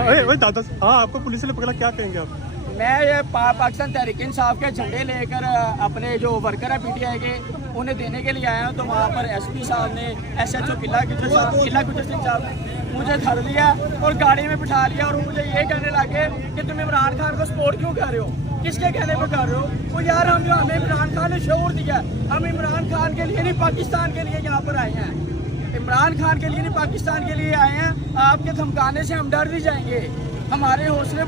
अरे वही दादा, हाँ आपको पुलिस ने पकड़ा, क्या कहेंगे आप? मैं ये पाकिस्तान तहरीक इंसाफ के झंडे लेकर अपने जो वर्कर है पीटीआई के उन्हें देने के लिए आया हूँ। तो वहाँ पर एसपी साहब ने, एसएचओ किला गुजर सिंह साहब ने मुझे धर लिया और गाड़ी में बिठा लिया और मुझे ये कहने लगे कि तुम इमरान खान को सपोर्ट क्यों कर रहे हो, किसके कहने पर कर रहे हो? वो यार हमें इमरान खान ने शोर दिया, हम इमरान खान के लिए नहीं पाकिस्तान के लिए यहाँ पर आए हैं। इमरान खान के लिए नहीं पाकिस्तान के लिए आए हैं। आपके धमकाने से हम डर नहीं जाएंगे, हमारे हौसले